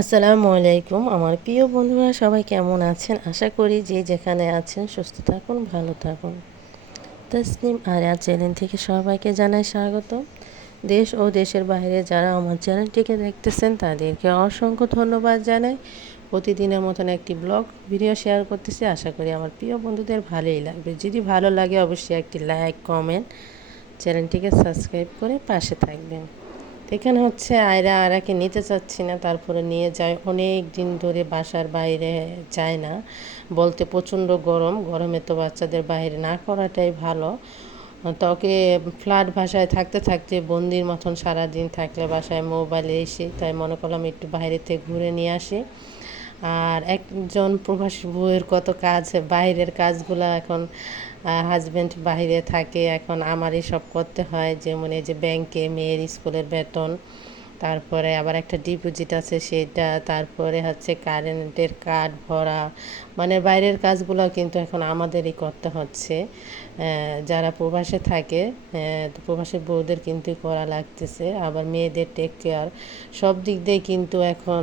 আসসালামু আলাইকুম। আমার প্রিয় বন্ধুরা, সবাই কেমন আছেন? আশা করি যে যেখানে আছেন, সুস্থ থাকুন, ভালো থাকুন। তসলিম আরিয়া চ্যানেল থেকে সবাইকে জানাই স্বাগত। দেশ ও দেশের বাইরে যারা আমার চ্যানেলটিকে দেখতেছেন, তাদেরকে অসংখ্য ধন্যবাদ জানাই। প্রতিদিনের মতন একটি ব্লগ, ভিডিও শেয়ার করতেছি। আশা করি আমার প্রিয় বন্ধুদের ভালোই লাগবে। যদি ভালো লাগে, অবশ্যই একটি লাইক, কমেন্ট চ্যানেলটিকে সাবস্ক্রাইব করে পাশে থাকবেন। এখানে হচ্ছে আয়রা আয়রাকে নিতে চাচ্ছি না, তারপরে নিয়ে যায়। অনেক দিন ধরে বাসার বাইরে যায় না। বলতে প্রচণ্ড গরম, গরমে তো বাচ্চাদের বাইরে না করাটাই ভালো। তাকে ফ্ল্যাট ভাষায় থাকতে থাকতে বন্দির মতন সারাদিন থাকলে বাসায় মোবাইলে এসে, তাই মনে করলাম একটু বাইরে থেকে ঘুরে নিয়ে আসি। আর একজন প্রবাসী বউয়ের কত কাজ, বাইরের কাজগুলো এখন হাজব্যান্ড বাইরে থাকে, এখন আমারই সব করতে হয়, যেমন এই যে ব্যাংকে মেয়ের স্কুলের বেতন, তারপরে আবার একটা ডিপোজিট আছে সেটা, তারপরে হচ্ছে কারেন্টের কার্ড ভরা মানে বাইরের কাজগুলো কিন্তু এখন আমাদেরই করতে হচ্ছে। যারা প্রবাসে থাকে প্রবাসী বউদের কিন্তু করা লাগতেছে, আবার মেয়েদের টেক কেয়ার সব দিক দিয়ে কিন্তু এখন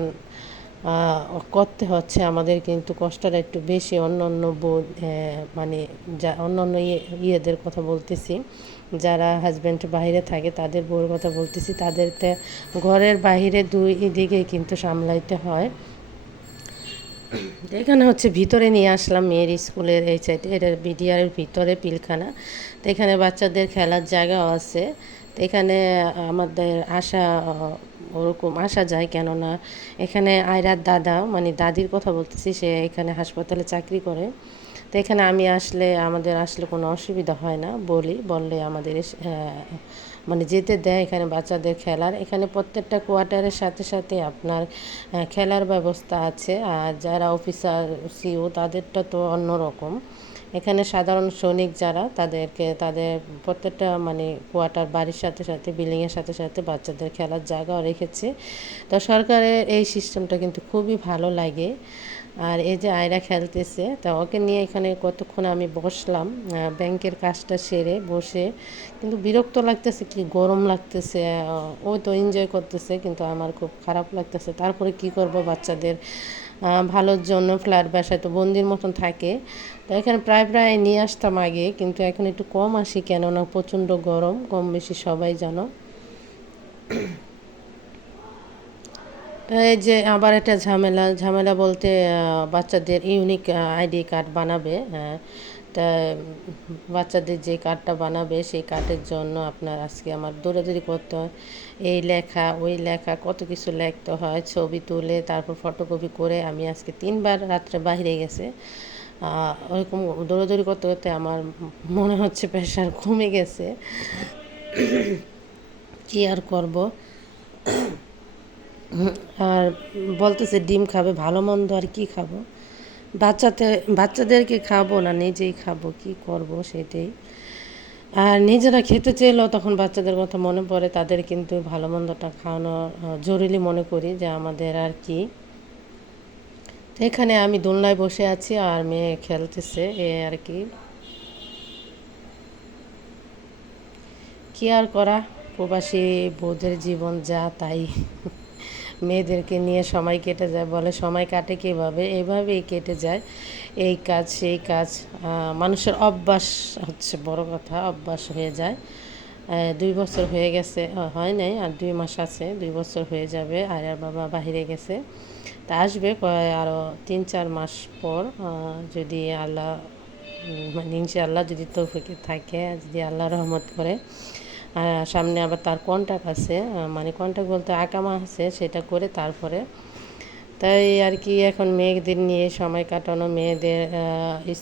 করতে হচ্ছে। আমাদের কিন্তু কষ্টটা একটু বেশি। অন্য অন্য মানে যা অন্য অন্য ইয়ে ইয়েদের কথা বলতেছি। যারা হাজব্যান্ড বাইরে থাকে, তাদের বউর কথা বলতেছি। তাদেরকে ঘরের বাহিরে দুই দিকে কিন্তু সামলাইতে হয়। এখানে হচ্ছে ভিতরে নিয়ে আসলাম মেয়ের স্কুলের এই সাইডে এটা বিডিআরের ভিতরে পিলখানা। তো এখানে বাচ্চাদের খেলার জায়গাও আছে। তো এখানে আমাদের আসা ওরকম আসা যায় কেননা এখানে আয়রার দাদা মানে দাদির কথা বলতেছি, সে এখানে হাসপাতালে চাকরি করে। তো এখানে আমি আসলে, আমাদের আসলে কোনো অসুবিধা হয় না বলি, বললে আমাদের মানে যেতে দেয় এখানে বাচ্চাদের খেলার। এখানে প্রত্যেকটা কোয়ার্টারের সাথে সাথে আপনার খেলার ব্যবস্থা আছে। আর যারা অফিসার, সিও, তাদেরটা তো অন্যরকম। এখানে সাধারণ সৈনিক যারা, তাদেরকে, তাদের প্রত্যেকটা মানে কোয়ার্টার বাড়ির সাথে সাথে বিল্ডিংয়ের সাথে সাথে বাচ্চাদের খেলার জায়গাও রেখেছে। তো সরকারের এই সিস্টেমটা কিন্তু খুবই ভালো লাগে। আর এই যে আয়রা খেলতেছে, তা ওকে নিয়ে এখানে কতক্ষণ আমি বসলাম ব্যাংকের কাজটা সেরে বসে, কিন্তু বিরক্ত লাগতেছে, কি গরম লাগতেছে ও তো এনজয় করতেছে, কিন্তু আমার খুব খারাপ লাগতেছে, তারপরে কি করব বাচ্চাদের ভালোর জন্য ফ্ল্যাট বাসায় তো বন্দির মতন থাকে, তো এখানে প্রায় প্রায় নিয়ে আসতাম আগে, কিন্তু এখন একটু কম আসি কেননা প্রচণ্ড গরম, কম বেশি সবাই জানো। এই যে আবার একটা ঝামেলা ঝামেলা বলতে বাচ্চাদের ইউনিক আইডি কার্ড বানাবে তা, বাচ্চাদের যে কার্ডটা বানাবে, সেই কার্ডের জন্য আপনার আজকে আমার দৌড়াদৌড়ি করতে হয়। এই লেখা, ওই লেখা, কত কিছু লিখতে হয়, ছবি তুলে, তারপর ফটোকপি করে আমি আজকে তিনবার রাত্রে বাইরে গেছে। ওরকম দৌড়াদৌড়ি করতে করতে আমার মনে হচ্ছে প্রেশার কমে গেছে। কী আর করব? আর বলতেছে ডিম খাবে, ভালো মন্দ আর কি খাব? বাচ্চাতে, বাচ্চাদেরকে খাব না, নিজেই খাব, কি করব সেটাই। আর নিজেরা খেতে চেয়েলেও তখন বাচ্চাদের কথা মনে পড়ে, তাদের কিন্তু ভালো মন্দটা খাওয়ানো জরুরি মনে করি যে আমাদের আর কি। তো এখানে আমি দোলনায় বসে আছি আর মেয়ে খেলতেছে, এ আর কি। কি আর করা? প্রবাসী বৌদের জীবন যা তাই। মেয়েদেরকে নিয়ে সময় কেটে যায়, বলে সময় কাটে কীভাবে? এইভাবেই কেটে যায়। এই কাজ, সেই কাজ মানুষের অভ্যাস হচ্ছে বড় কথা, অভ্যাস হয়ে যায়। দুই বছর হয়ে গেছে হয় নাই, আর দুই মাস আছে, দুই বছর হয়ে যাবে আর বাবা বাহিরে গেছে। তা আসবে আরও তিন, চার মাস পর যদি আল্লাহ মানে ইনশাআল্লাহ যদি তৌফিকে থাকে, যদি আল্লাহ রহমত করে। সামনে আবার তার কন্ট্যাক্ট আছে মানে কন্ট্যাক্ট বলতে আকামা আছে, সেটা করে তারপরে। তাই আর কি এখন মেয়েদের নিয়ে সময় কাটানো, মেয়েদের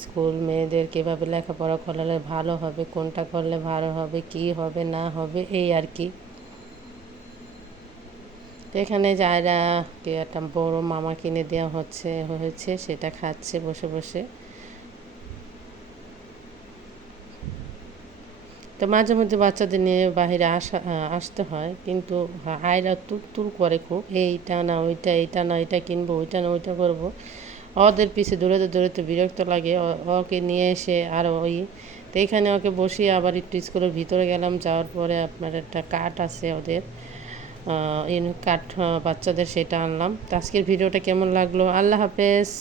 স্কুল, মেয়েদের কীভাবে লেখাপড়া করলে ভালো হবে, কোনটা করলে ভালো হবে, কি হবে, না হবে, এই আর কি। তো এখানে যারা একটা বড় মামা কিনে দেওয়া হচ্ছে, হয়েছে, সেটা খাচ্ছে বসে বসে। তো মাঝে মধ্যে বাচ্চাদের নিয়ে বাহিরে আসা আসতে হয়, কিন্তু আয়রা তুর তুর করে খুব, এইটা না, ওইটা, এইটা না, এটা কিনবো, ওইটা না, ওইটা করব। ওদের পিছে দৌড়াতে দৌড়াতে বিরক্ত লাগে ওকে নিয়ে এসে আর ওই, তো এখানে ওকে বসিয়ে আবার একটু স্কুলের ভিতরে গেলাম, যাওয়ার পরে আপনার একটা কাঠ আছে ওদের কাঠ বাচ্চাদের সেটা আনলাম। তো আজকের ভিডিওটা কেমন লাগল? আল্লাহ হাফেজ।